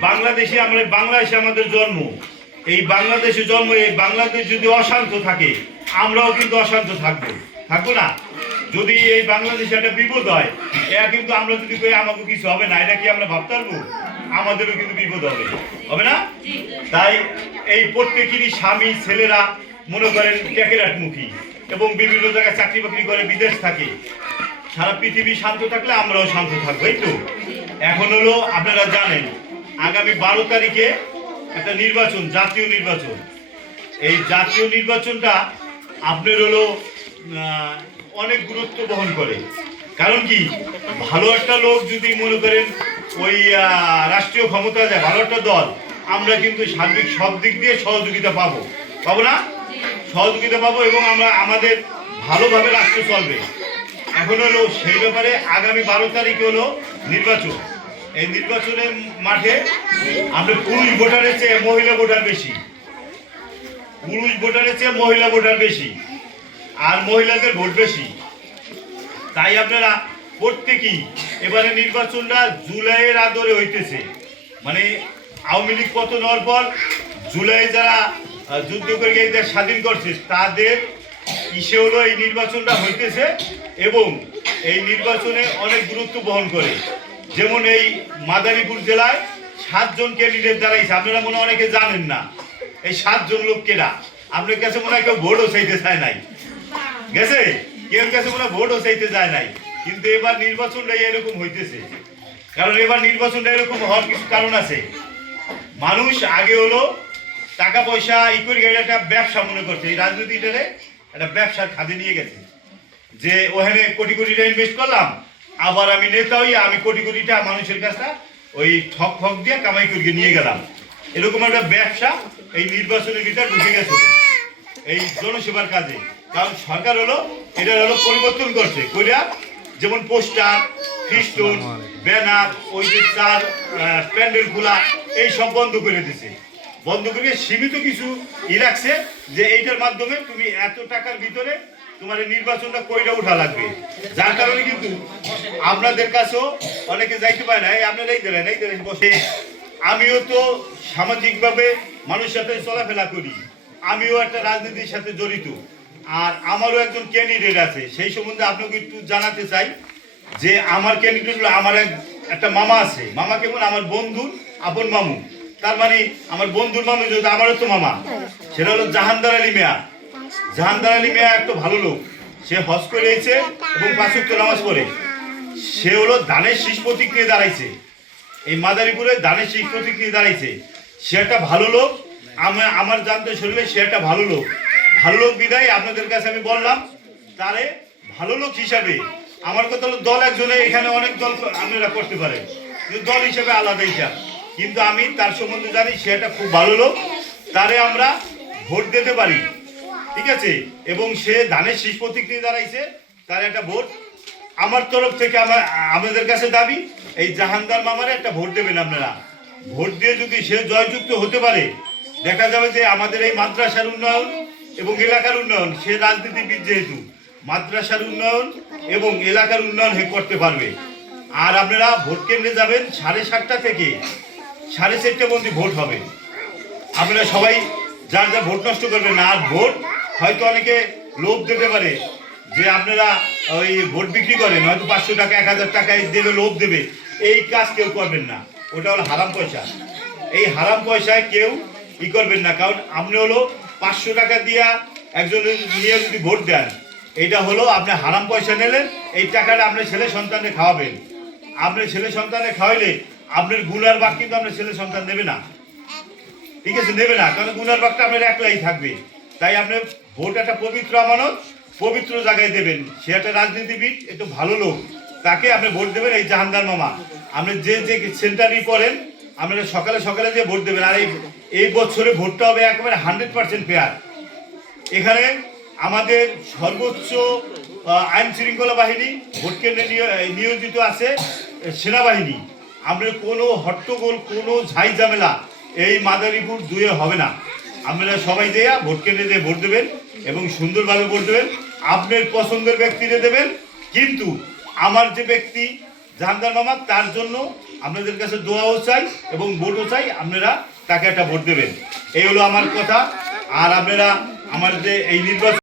বাংলাদেশে আমরা বাংলাদেশে আমাদের জন্ম। এই বাংলাদেশে জন্ম এই বাংলাদেশ যদি অশান্ত থাকে আমরাও কিন্তু অশান্ত থাকব। থাকব না? যদি এই বাংলাদেশে একটা বিপদ হয় এটা কিন্তু আমরা যদি কই আমাকে কিছু হবে না এটা কি আমরা ভাবতে পারব? আমাদেরও কিন্তু বিপদ হবে। হবে না? তাই এই প্রত্যেকেরই স্বামী ছেলেরা মনে করেন মুখী এবং বিভিন্ন জায়গায় চাকরি বাকরি করে বিদেশ থাকে। সারা পৃথিবী শান্ত থাকলে আমরাও শান্ত থাকব এই তো? এখন হলো আপনারা জানেন আগামী বারো তারিখে একটা নির্বাচন, জাতীয় নির্বাচন। এই জাতীয় নির্বাচনটা আপনার হলো অনেক গুরুত্ব বহন করে। কারণ কি? ভালো একটা লোক যদি মনে করেন ওই রাষ্ট্রীয় ক্ষমতা দেয়, ভালো একটা দল, আমরা কিন্তু সার্বিক সব দিক দিয়ে সহযোগিতা পাবো। পাবো না? সহযোগিতা পাবো এবং আমরা আমাদের ভালোভাবে রাষ্ট্র চলবে। এখন হলো সেই ব্যাপারে আগামী বারো তারিখে হলো নির্বাচন। এই নির্বাচনের মাঠে আমরা পুরুষ ভোটারের চেয়ে মহিলা ভোটার বেশি। পুরুষ ভোটারের চেয়ে মহিলা ভোটার বেশি আর মহিলাদের ভোট বেশি। তাই আপনারা প্রত্যেকেই এবারে নির্বাচনটা জুলাইয়ের আদরে হইতেছে। মানে আওয়ামী লীগ পতন হওয়ার পর জুলাই যারা যুদ্ধ করে দেশ স্বাধীন করছে, তাদের ইসে হলো এই নির্বাচনটা হইতেছে এবং এই নির্বাচনে অনেক গুরুত্ব বহন করে। যেমন এই মাদারীপুর জেলায় সাতজন ক্যান্ডিডেট দাঁড়াইছে। আপনারা মনে অনেকে জানেন না। এই সাতজন লোক কেরা আপনার কাছে মনে হয় কেউ ভোটও চাইতে চায় নাই। গেছে? কেউ কাছে মনে হয় ভোটও চাইতে যায় নাই। কিন্তু এবার নির্বাচনটা এরকম হইতেছে। কারণ এবার নির্বাচনটা এরকম হওয়ার কিছু কারণ আছে। মানুষ আগে হলো টাকা পয়সা ই করে গেলে একটা ব্যবসা মনে করছে। এই রাজনীতিটারে একটা ব্যবসার খাদে নিয়ে গেছে। যে ওখানে কোটি কোটি টাকা ইনভেস্ট করলাম আবার আমি নেতা হই আমি কোটি কোটি টাকা মানুষের কাছে ওই ঠক ঠক দিয়ে কামাই করে নিয়ে গেলাম। এরকম একটা ব্যবসা এই নির্বাচনের ভিতরে ঢুকে গেছে। এই জনসেবার কাজে। কারণ সরকার হলো এটা হলো পরিবর্তন করছে। কইরা যেমন পোস্টার ফিস্টুন ব্যানার ওই যে চার প্যান্ডেল খোলা এই সব বন্ধ করে দিছে। বন্ধ করে সীমিত কিছু ই রাখছে যে এইটার মাধ্যমে তুমি এত টাকার ভিতরে তোমার এই নির্বাচনটা কইরা উঠা লাগবে। যার কারণে কিন্তু আপনাদের কাছেও অনেকে যাইতে পারে না। এই আপনারা এই দিলেন এই দিলেন বসে। আমিও তো সামাজিকভাবে মানুষের সাথে চলাফেরা করি। আমিও একটা রাজনীতির সাথে জড়িত। আর আমারও একজন ক্যান্ডিডেট আছে। সেই সম্বন্ধে আপনাকে একটু জানাতে চাই যে আমার ক্যান্ডিডেট আমার এক একটা মামা আছে। মামা কেমন? আমার বন্ধুর আপন মামু। তার মানে আমার বন্ধুর মামু যদি আমারও তো মামা। সেটা হলো জাহানদার আলী মেয়া। জাহানদার আলী মেয়া একটা ভালো লোক। সে হজ করে এসেছে এবং পাঁচক্ত নামাজ পড়ে। সে হলো ধানের শীষ প্রতীক নিয়ে দাঁড়াইছে। এই মাদারীপুরে ধানের শীষ প্রতীক নিয়ে দাঁড়াইছে। সে একটা ভালো লোক। আমার আমার জানতে শরীরে সে একটা ভালো লোক। ভালো লোক বিদায় আপনাদের কাছে আমি বললাম। তারে ভালো লোক হিসাবে আমার কথা হলো দল একজনে এখানে অনেক দল আপনারা করতে পারেন। কিন্তু দল হিসাবে আলাদা হিসাব। কিন্তু আমি তার সম্বন্ধে জানি সে একটা খুব ভালো লোক। তারে আমরা ভোট দিতে পারি। ঠিক আছে? এবং সে দানের শেষ প্রতিক্রিয়া দাঁড়াইছে তার একটা ভোট। আমার তরফ থেকে আমার, আমাদের কাছে দাবি, এই জাহানদার মামারে একটা ভোট দেবেন আপনারা। ভোট দিয়ে যদি সে জয়যুক্ত হতে পারে, দেখা যাবে যে আমাদের এই মাদ্রাসার উন্নয়ন এবং এলাকার উন্নয়ন, সে রাজনীতিবিদ যেহেতু, মাদ্রাসার উন্নয়ন এবং এলাকার উন্নয়ন হে করতে পারবে। আর আপনারা ভোট কেন্দ্রে যাবেন, সাড়ে সাতটা থেকে সাড়ে চারটে মধ্যে ভোট হবে। আপনারা সবাই যার যা ভোট নষ্ট করবেন আর ভোট হয়তো অনেকে লোভ দিতে পারে যে আপনারা ওই ভোট বিক্রি করেন, হয়তো পাঁচশো টাকা, এক হাজার টাকায় দেবে লোভ দেবে। এই কাজ কেউ করবেন না। ওটা হলো হারাম পয়সা। এই হারাম পয়সায় কেউ ই করবেন না। কারণ আপনি হলো পাঁচশো টাকা দিয়া একজনের নিয়ে যদি ভোট দেন, এটা হলো আপনি হারাম পয়সা নিলেন, এই টাকাটা আপনার ছেলে সন্তানকে খাওয়াবেন। আপনার ছেলে সন্তানে খাওয়াইলে আপনার গুনার বাক কিন্তু আপনার ছেলে সন্তান দেবে না। ঠিক আছে নেবে না। কারণ গুনার বাগটা আপনার একলাই থাকবে। তাই আপনি ভোট একটা পবিত্র আমানত, পবিত্র জায়গায় দেবেন। সে একটা রাজনীতিবিদ, একটু ভালো লোক, তাকে আপনি ভোট দেবেন এই জাহানদার মামা। আপনি যে যে সেন্টারই করেন আপনারা সকালে সকালে যে ভোট দেবেন, আর এই এই বছরে ভোটটা হবে একেবারে হান্ড্রেড পার্সেন্ট ফেয়ার। এখানে আমাদের সর্বোচ্চ আইন শৃঙ্খলা বাহিনী, ভোট কেন্দ্রে নিয়- নিয়োজিত আছে সেনাবাহিনী। আমরা কোনো হট্টগোল, কোনো ঝাই ঝামেলা এই মাদারীপুর দুয়ে হবে না। আপনারা সবাই দেয়া ভোট কেন্দ্রে দিয়ে ভোট দেবেন এবং সুন্দরভাবে ভোট দেবেন। আপনার পছন্দের ব্যক্তিরে দেবেন। কিন্তু আমার যে ব্যক্তি জাহানদার মামা, তার জন্য আপনাদের কাছে দোয়াও চাই এবং ভোটও চাই। আপনারা তাকে একটা ভোট দেবেন। এই হলো আমার কথা। আর আপনারা আমার যে এই নির্বাচন